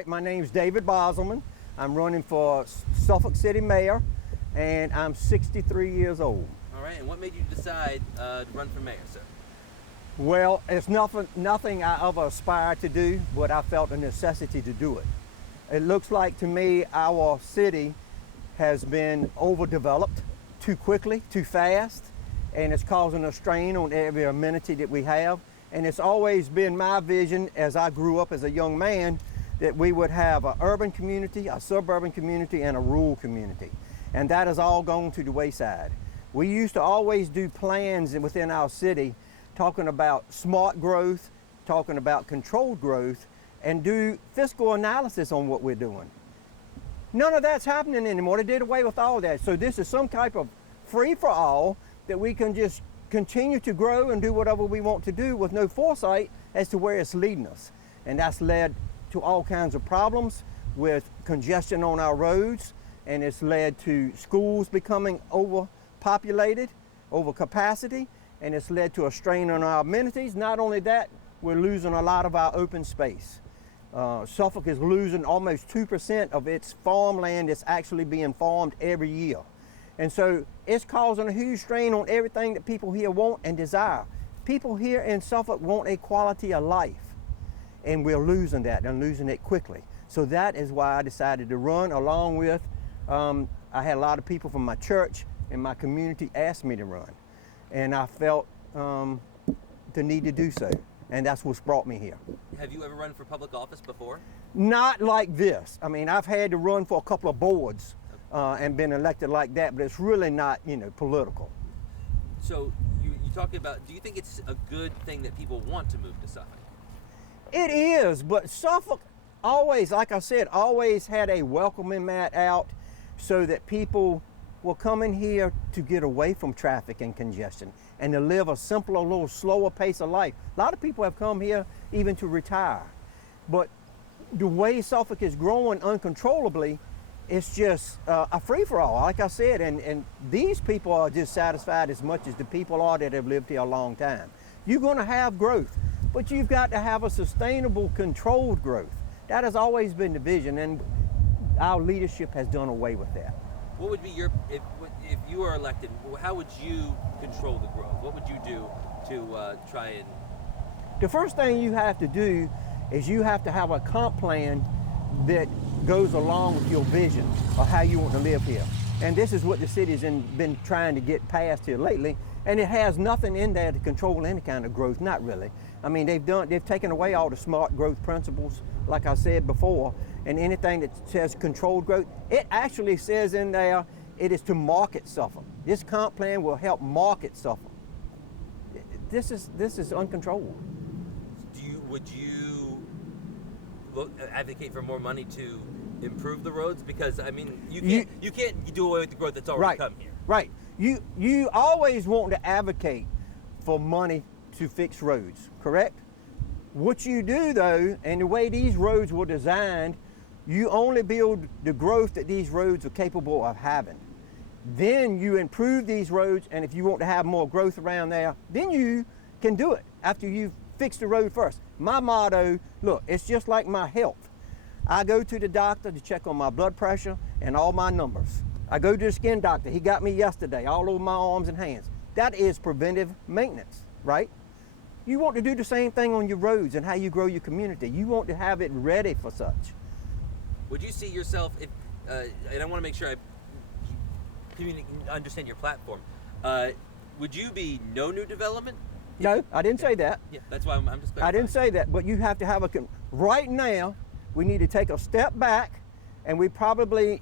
right, my name's David Bosselman. I'm running for Suffolk City Mayor, and I'm 63 years old. All right, and what made you decide to run for mayor, sir? Well, it's nothing I ever aspired to do, but I felt a necessity to do it. It looks like to me our city has been overdeveloped too quickly, too fast, and it's causing a strain on every amenity that we have. And it's always been my vision as I grew up as a young man that we would have an urban community, a suburban community, and a rural community. And that has all gone to the wayside. We used to always do plans within our city talking about smart growth, talking about controlled growth, and do fiscal analysis on what we're doing. None of that's happening anymore. They did away with all that. So this is some type of free-for-all that we can just continue to grow and do whatever we want to do with no foresight as to where it's leading us. And that's led to all kinds of problems with congestion on our roads, and it's led to schools becoming overpopulated, over capacity, and it's led to a strain on our amenities. Not only that, we're losing a lot of our open space. Suffolk is losing almost 2% of its farmland that's actually being farmed every year. And so it's causing a huge strain on everything that people here want and desire. People here in Suffolk want a quality of life, and we're losing that and losing it quickly. So that is why I decided to run, along with, I had a lot of people from my church and my community ask me to run. And I felt the need to do so. And that's what's brought me here. Have you ever run for public office before? Not like this. I mean, I've had to run for a couple of boards and been elected like that, but it's really not, political. So you talked about, do you think it's a good thing that people want to move to Suffolk? It is, but Suffolk always, like I said, always had a welcoming mat out so that people will come in here to get away from traffic and congestion and to live a simpler, a little slower pace of life. A lot of people have come here even to retire. But the way Suffolk is growing uncontrollably, it's just a free-for-all, like I said, and these people are just satisfied as much as the people are that have lived here a long time. You're gonna have growth, but you've got to have a sustainable, controlled growth. That has always been the vision, and our leadership has done away with that. What would be if you were elected, how would you control the growth? What would you do to try and... The first thing you have to do is you have to have a comp plan that goes along with your vision of how you want to live here. And this is what the city's been trying to get past here lately, and it has nothing in there to control any kind of growth, not really. I mean, they've taken away all the smart growth principles, like I said before, and anything that says controlled growth, it actually says in there it is to market Suffolk. This comp plan will help market Suffolk. This is uncontrolled. Would you advocate for more money to improve the roads? Because I mean, you can't do away with the growth that's already come here. Right. You always want to advocate for money to fix roads, correct? What you do though, and the way these roads were designed, you only build the growth that these roads are capable of having. Then you improve these roads, and if you want to have more growth around there, then you can do it after you've fixed the road first. My motto, look, it's just like my health. I go to the doctor to check on my blood pressure and all my numbers. I go to the skin doctor. He got me yesterday, all over my arms and hands. That is preventive maintenance, right? You want to do the same thing on your roads and how you grow your community. You want to have it ready for such. Would you see yourself, and I want to make sure I understand your platform, would you be no new development? No, I didn't say that. Yeah, that's why I'm just clarifying. I didn't say that, but you have to have right now, we need to take a step back, and we probably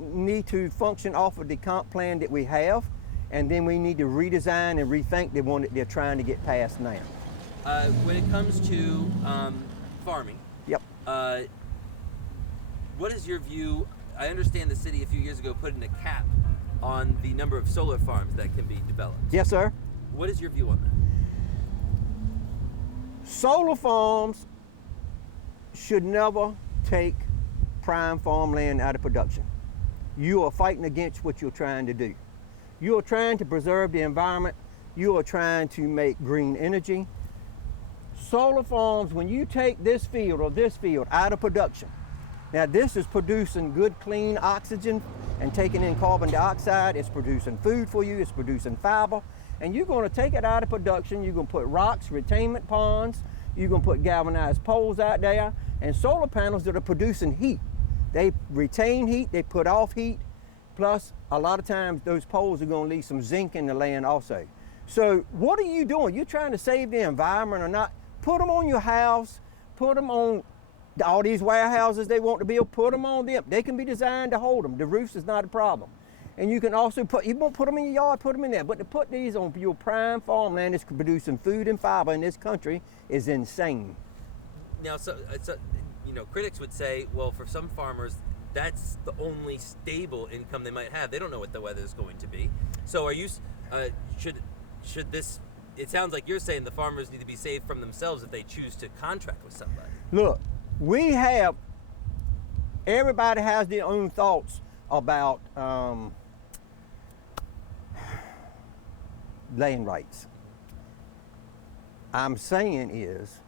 need to function off of the comp plan that we have, and then we need to redesign and rethink the one that they're trying to get past now. When it comes to farming, yep. What is your view? I understand the city a few years ago put in a cap on the number of solar farms that can be developed. Yes, sir. What is your view on that? Solar farms should never take prime farmland out of production. You are fighting against what you're trying to do. You are trying to preserve the environment. You are trying to make green energy. Solar farms, when you take this field or this field out of production, Now this is producing good clean oxygen and taking in carbon dioxide. It's producing food for you, it's producing fiber. And you're gonna take it out of production, you're gonna put rocks, retainment ponds, you're gonna put galvanized poles out there, and solar panels that are producing heat. They retain heat, they put off heat, plus a lot of times those poles are gonna leave some zinc in the land also. So what are you doing? You're trying to save the environment or not? Put them on your house, put them on all these warehouses they want to build, put them on them. They can be designed to hold them. The roofs is not a problem. And you can also you won't put them in your yard, put them in there. But to put these on your prime farmland that's producing food and fiber in this country is insane. Now, so you know, critics would say, well, for some farmers, that's the only stable income they might have. They don't know what the weather is going to be. So are you, should this, it sounds like you're saying the farmers need to be saved from themselves if they choose to contract with somebody. Look, everybody has their own thoughts about land rights. I'm saying is,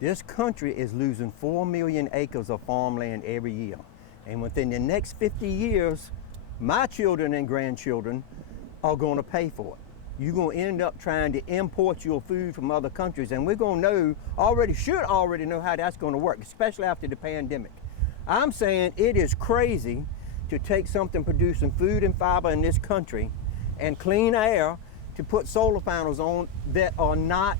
this country is losing 4 million acres of farmland every year. And within the next 50 years, my children and grandchildren are going to pay for it. You're going to end up trying to import your food from other countries, and we're going to should already know how that's going to work, especially after the pandemic. I'm saying it is crazy to take something producing food and fiber in this country and clean air to put solar panels on that are not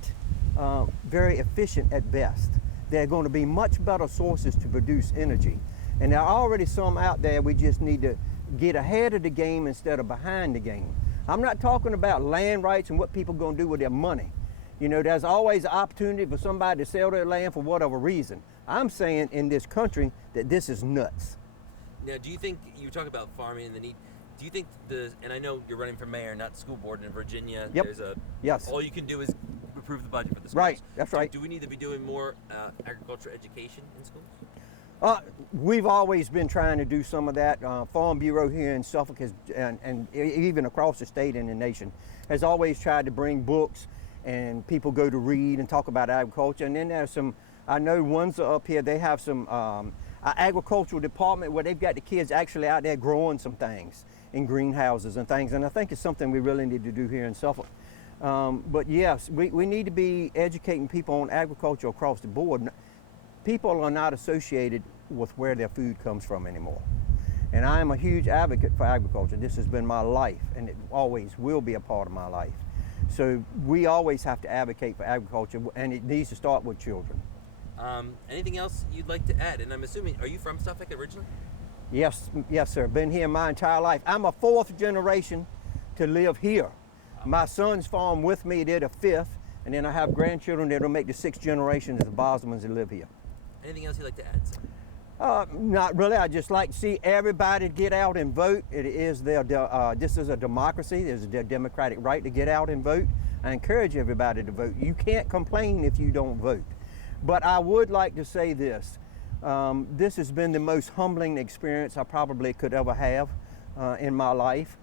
very efficient at best. They're going to be much better sources to produce energy. And there are already some out there. We just need to get ahead of the game instead of behind the game. I'm not talking about land rights and what people are going to do with their money. You know, there's always an opportunity for somebody to sell their land for whatever reason. I'm saying in this country that this is nuts. Now, do you think, you talk about farming and the need, do you think and I know you're running for mayor, not school board in Virginia. Yep. Yes. All you can do is approve the budget for the schools. Right, that's right. Do we need to be doing more agriculture education in schools? We've always been trying to do some of that. Farm Bureau here in Suffolk and even across the state and the nation has always tried to bring books and people go to read and talk about agriculture. And then there's some, I know ones are up here, they have some agricultural department where they've got the kids actually out there growing some things in greenhouses and things. And I think it's something we really need to do here in Suffolk. But yes, we need to be educating people on agriculture across the board. People are not associated with where their food comes from anymore. And I am a huge advocate for agriculture. This has been my life, and it always will be a part of my life. So we always have to advocate for agriculture, and it needs to start with children. Anything else you'd like to add? And I'm assuming, are you from Suffolk originally? Yes, sir. Been here my entire life. I'm a fourth generation to live here. My sons farm with me, they're the fifth, and then I have grandchildren that'll make the sixth generation as the Bosselmans that live here. Anything else you'd like to add, sir? Not really. I just like to see everybody get out and vote. It is this is a democracy. There's their democratic right to get out and vote. I encourage everybody to vote. You can't complain if you don't vote. But I would like to say this. This has been the most humbling experience I probably could ever have in my life.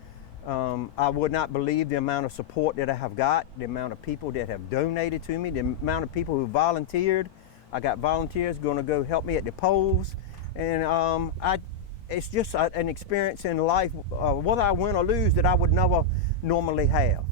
I would not believe the amount of support that I have got, the amount of people that have donated to me, the amount of people who volunteered. I got volunteers going to go help me at the polls. And it's just an experience in life, whether I win or lose, that I would never normally have.